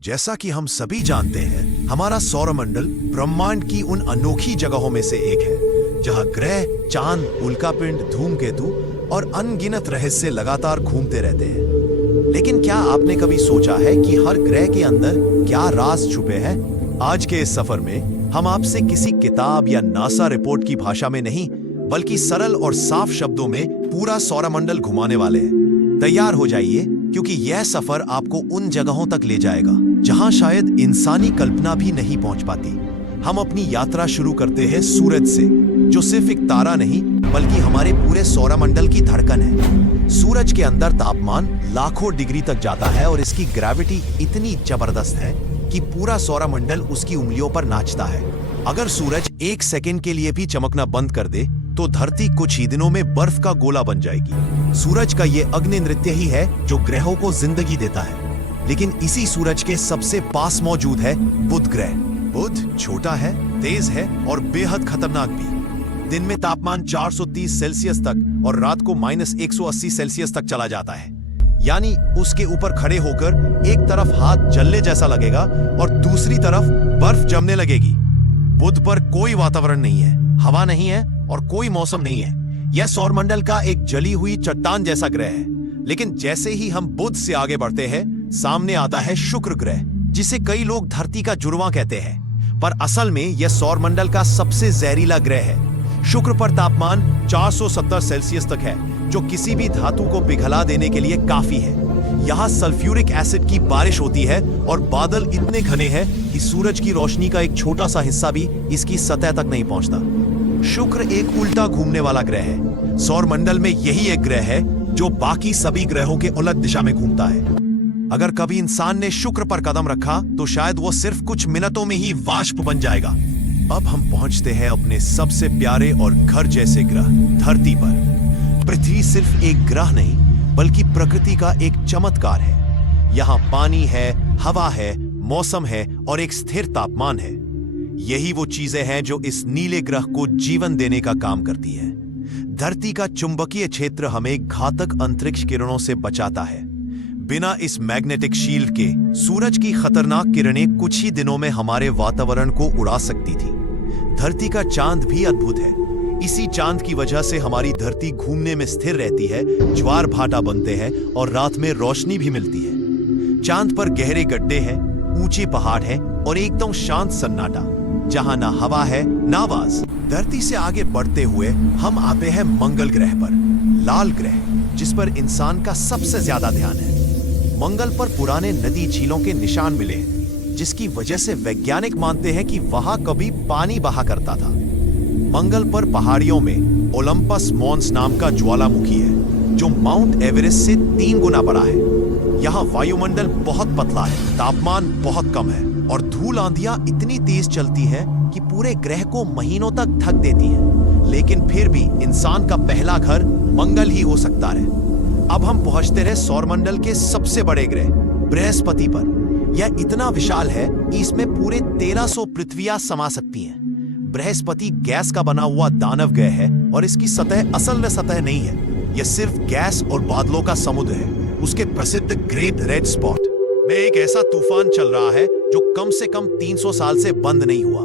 जैसा कि हम सभी जानते हैं, हमारा सौरमंडल ब्रह्मांड की उन अनोखी जगहों में से एक है जहां ग्रह, चांद, उल्कापिंड, धूमकेतु और अनगिनत रहस्य लगातार घूमते रहते हैं। लेकिन क्या आपने कभी सोचा है कि हर ग्रह के अंदर क्या राज छुपे हैं? आज के इस सफर में हम आपसे किसी किताब या नासा रिपोर्ट की भाषा में नहीं, बल्कि सरल और साफ शब्दों में पूरा सौरमंडल घुमाने वाले हैं। तैयार हो जाइए, क्योंकि यह सफर आपको उन जगहों तक ले जाएगा जहां शायद इंसानी कल्पना भी नहीं पहुंच पाती। हम अपनी यात्रा शुरू करते हैं सूरज से, जो सिर्फ एक तारा नहीं बल्कि हमारे पूरे सौरमंडल की धड़कन है। सूरज के अंदर तापमान लाखों डिग्री तक जाता है और इसकी ग्रेविटी इतनी जबरदस्त है कि पूरा सौरमंडल उसकी उंगलियों पर नाचता है। अगर सूरज एक सेकंड के लिए भी चमकना बंद कर दे तो धरती कुछ ही दिनों में बर्फ का गोला बन जाएगी। सूरज का ये अग्नि नृत्य ही है जो ग्रहों को जिंदगी देता है। लेकिन इसी सूरज के सबसे पास मौजूद है बुध ग्रह। बुध छोटा है, तेज है और बेहद खतरनाक भी। दिन में तापमान 430 सेल्सियस तक और रात को -180 सेल्सियस तक चला जाता है। यानी उसके ऊपर खड़े होकर एक तरफ हाथ जलने जैसा लगेगा और दूसरी तरफ बर्फ जमने लगेगी। बुध पर कोई वातावरण नहीं है, हवा नहीं है और कोई मौसम नहीं है। यह सौरमंडल का एक जली हुई चट्टान जैसा ग्रह है। लेकिन जैसे ही हम बुध से आगे बढ़ते हैं, सामने आता है शुक्र ग्रह, जिसे कई लोग धरती का जुड़वां कहते हैं, पर असल में यह सौरमंडल का सबसे जहरीला ग्रह है। शुक्र पर तापमान 470 सेल्सियस तक है, जो किसी भी धातु को पिघला देने के लिए काफी है। यहाँ सल्फ्यूरिक एसिड की बारिश होती है और बादल इतने घने हैं कि सूरज की रोशनी का एक छोटा सा हिस्सा भी इसकी सतह तक नहीं पहुंचता। शुक्र एक उल्टा घूमने वाला ग्रह है। सौरमंडल में यही एक ग्रह है जो बाकी सभी ग्रहों के उलट दिशा में घूमता है। अगर कभी इंसान ने शुक्र पर कदम रखा तो शायद वो सिर्फ कुछ मिनटों में ही वाष्प बन जाएगा। अब हम पहुंचते हैं अपने सबसे प्यारे और घर जैसे ग्रह धरती पर। पृथ्वी सिर्फ एक ग्रह नहीं बल्कि प्रकृति का एक चमत्कार है। यहाँ पानी है, हवा है, मौसम है और एक स्थिर तापमान है। यही वो चीजें हैं जो इस नीले ग्रह को जीवन देने का काम करती है। धरती का चुंबकीय क्षेत्र हमें घातक अंतरिक्ष किरणों से बचाता है। बिना इस मैग्नेटिक शील्ड के सूरज की खतरनाक किरणें कुछ ही दिनों में हमारे वातावरण को उड़ा सकती थी। धरती का चांद भी अद्भुत है। इसी चांद की वजह से हमारी धरती घूमने में स्थिर रहती है, ज्वार भाटा बनते हैं और रात में रोशनी भी मिलती है। चांद पर गहरे गड्ढे हैं, ऊंचे पहाड़ हैं और एकदम शांत सन्नाटा, जहां ना हवा है ना आवाज। धरती से आगे बढ़ते हुए हम आते हैं मंगल ग्रह पर, लाल ग्रह, जिस पर इंसान का सबसे ज्यादा ध्यान है। मंगल पर पुराने नदी झीलों के निशान मिले हैं, जिसकी वजह से वैज्ञानिक मानते हैं कि वहां कभी पानी बहा करता था। मंगल पर पहाड़ियों में ओलंपस मॉन्स नाम का ज्वालामुखी है, जो माउंट एवरेस्ट से 3 गुना बड़ा है। यहाँ वायुमंडल बहुत पतला है, तापमान बहुत कम है और धूल आंधियां इतनी तेज चलती हैं कि पूरे ग्रह को महीनों तक ढक देती हैं। लेकिन फिर भी इंसान का पहला घर मंगल ही हो सकता है। अब हम पहुंचते रहे सौरमंडल के सबसे बड़े ग्रह बृहस्पति पर। यह इतना विशाल है कि इसमें पूरे 1300 पृथ्वियां समा सकती हैं। बृहस्पति गैस का बना हुआ दानव ग्रह है और इसकी सतह असल में सतह नहीं है। यह सिर्फ गैस और बादलों का समुद्र है। उसके प्रसिद्ध ग्रेट रेड स्पॉट में एक ऐसा तूफान चल रहा है जो कम से कम 300 साल से बंद नहीं हुआ।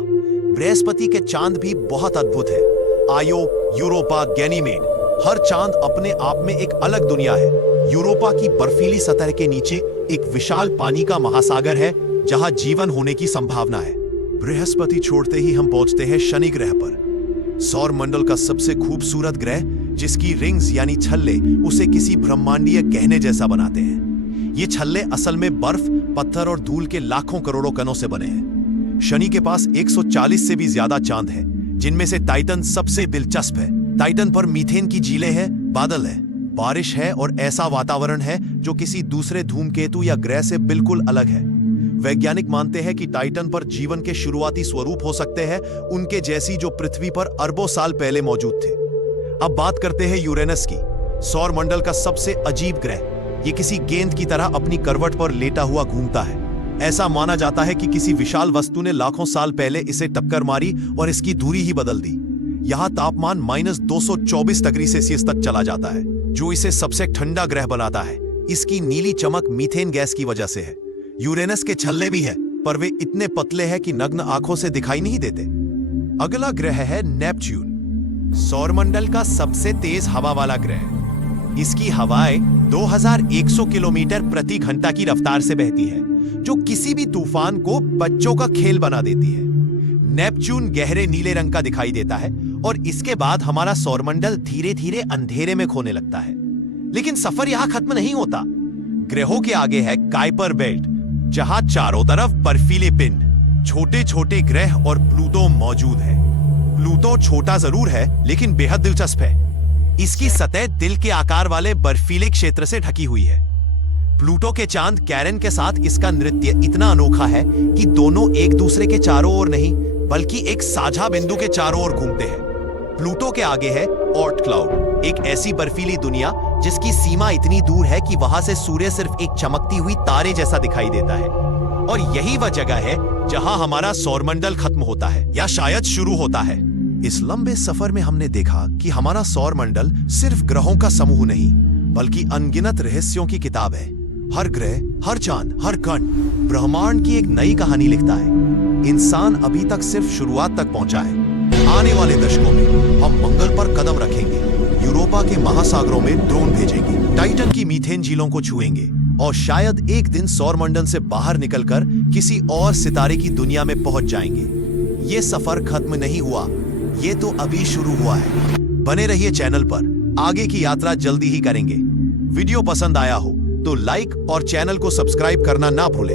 बृहस्पति के चांद भी बहुत अद्भुत है। आयो, यूरोपा, गैनीमेड, हर चांद अपने आप में एक अलग दुनिया है। यूरोपा की बर्फीली सतह के नीचे एक विशाल पानी का महासागर है, जहां जीवन होने की संभावना है। बृहस्पति छोड़ते ही हम पहुंचते हैं शनि ग्रह पर, सौरमंडल का सबसे खूबसूरत ग्रह, जिसकी रिंग्स यानी छल्ले उसे किसी ब्रह्मांडीय गहने जैसा बनाते हैं। ये छल्ले असल में बर्फ, पत्थर और धूल के लाखों करोड़ों कणों से बने हैं। शनि के पास 140 से भी ज्यादा चांद हैं, जिनमें से टाइटन सबसे दिलचस्प है। टाइटन पर मीथेन की झीलें हैं, बादल है, बारिश है और ऐसा वातावरण है जो किसी दूसरे धूमकेतु या ग्रह से बिल्कुल अलग है। वैज्ञानिक मानते हैं कि टाइटन पर जीवन के शुरुआती स्वरूप हो सकते हैं, उनके जैसी जो पृथ्वी पर अरबों साल पहले मौजूद थे। अब बात करते हैं यूरेनस की, सौरमंडल का सबसे अजीब ग्रह। ये किसी गेंद की तरह अपनी करवट पर लेटा हुआ घूमता है। ऐसा माना जाता है कि किसी विशाल वस्तु ने लाखों साल पहले इसे टक्कर मारी और इसकी दूरी ही बदल दी। यहाँ तापमान -224 डिग्री सेल्सियस तक चला जाता है, जो इसे सबसे ठंडा ग्रह बनाता है। इसकी नीली चमक मीथेन गैस की वजह से है। यूरेनस के छल्ले भी है, पर वे इतने पतले हैं कि नग्न आंखों से दिखाई नहीं देते। अगला ग्रह है नेपच्यून, सौरमंडल का सबसे तेज हवा वाला ग्रह। इसकी हवाएं 2100 किलोमीटर प्रति घंटा की रफ्तार से बहती है, जो किसी भी तूफान को बच्चों का खेल बना देती है। नेपच्यून गहरे नीले रंग का दिखाई देता है और इसके बाद हमारा सौरमंडल धीरे धीरे अंधेरे में खोने लगता है। लेकिन सफर यहां खत्म नहीं होता। ग्रहों के आगे है काइपर बेल्ट, जहां चारों तरफ बर्फीले पिंड, छोटे छोटे ग्रह और प्लूटो मौजूद है। प्लूटो छोटा जरूर है, लेकिन बेहद दिलचस्प है। इसकी सतह दिल के आकार वाले बर्फीले क्षेत्र से ढकी हुई है। प्लूटो के चांद कैरन के साथ इसका नृत्य इतना अनोखा है कि दोनों एक दूसरे के चारों ओर नहीं, बल्कि एक साझा बिंदु के चारों ओर घूमते हैं। प्लूटो के आगे है ऑर्ट क्लाउड, एक ऐसी बर्फीली दुनिया जिसकी सीमा इतनी दूर है कि वहां से सूर्य सिर्फ एक चमकती हुई तारे जैसा दिखाई देता है। और यही वह जगह है जहां हमारा सौरमंडल खत्म होता है, या शायद शुरू होता है। इस लंबे सफर में हमने देखा कि हमारा सौरमंडल सिर्फ ग्रहों का समूह नहीं, बल्कि अनगिनत रहस्यों की किताब है। हर ग्रह, हर चांद, हर कण ब्रह्मांड की एक नई कहानी लिखता है। इंसान अभी तक सिर्फ शुरुआत तक पहुंचा है। आने वाले दशकों में हम मंगल पर कदम रखेंगे, यूरोपा के महासागरों में ड्रोन भेजेंगे, टाइटन की मीथेन झीलों को छुएंगे और शायद एक दिन सौरमंडल से बाहर निकलकर किसी और सितारे की दुनिया में पहुंच जाएंगे। ये सफर खत्म नहीं हुआ, ये तो अभी शुरू हुआ है। बने रहिए चैनल पर, आगे की यात्रा जल्दी ही करेंगे। वीडियो पसंद आया हो तो लाइक और चैनल को सब्सक्राइब करना ना भूलें।